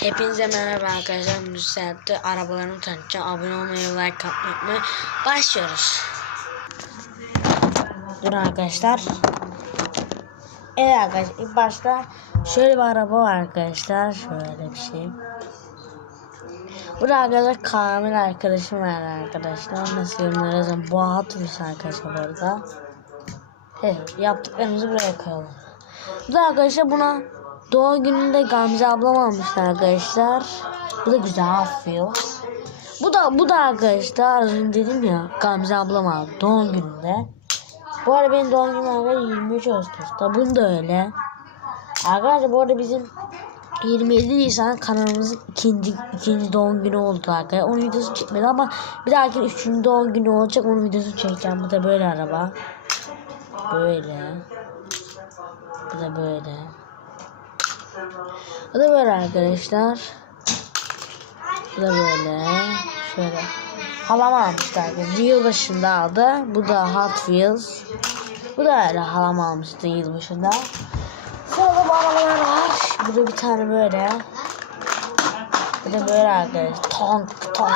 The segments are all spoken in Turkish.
Hepinize merhaba arkadaşlar. Müsaatte arabalarını tanıtacağım. Abone olmayı, like atmayı unutmayın. Başlıyoruz. Dur arkadaşlar. Evet arkadaşlar ilk başta şöyle bir araba var arkadaşlar. Şöyle bir şey. Burada arkadaşlar Kamil arkadaşım var arkadaşlar. Nasıl yorumlar yazın. Bu Hot Wheels arkadaşlar bu arada. Evet yaptıklarımızı buraya koyalım. Bu da arkadaşlar buna doğum gününde Gamze ablam almışlar arkadaşlar. Bu da güzel hafif. Bu da bu da arkadaşlar dedim ya Gamze ablam aldı doğum gününde. Bu arada benim doğum günüm arkadaşlar 23 Ağustos'ta. Bunu da öyle. Arkadaşlar bu arada bizim 27 Nisan kanalımızın ikinci ikinci doğum günü oldu arkadaşlar. Onun videosu çıkmadı ama bir dahaki üçüncü doğum günü olacak. Onun videosunu çekeceğim. Bu da böyle araba. Böyle. Bu da böyle. Bu da böyle arkadaşlar. Bu da böyle. Şöyle. Halam almıştı arkadaşlar. Yılbaşında aldı. Bu da Hot Wheels. Bu da öyle halam almıştı yılbaşında. Sırada bu arabalar var. Burada bir tane böyle. Bu da böyle arkadaşlar. Tank tank.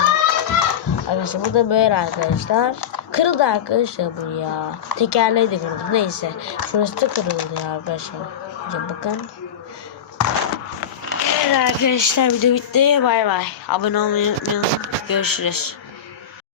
Arkadaşlar bu da böyle arkadaşlar. Kırıldı arkadaşlar bu ya. Tekerleği de kırıldı. Neyse. Şurası da kırıldı ya arkadaşlar. Bakın. Arkadaşlar video bitti. Bay bay. Abone olmayı unutmayın. Görüşürüz.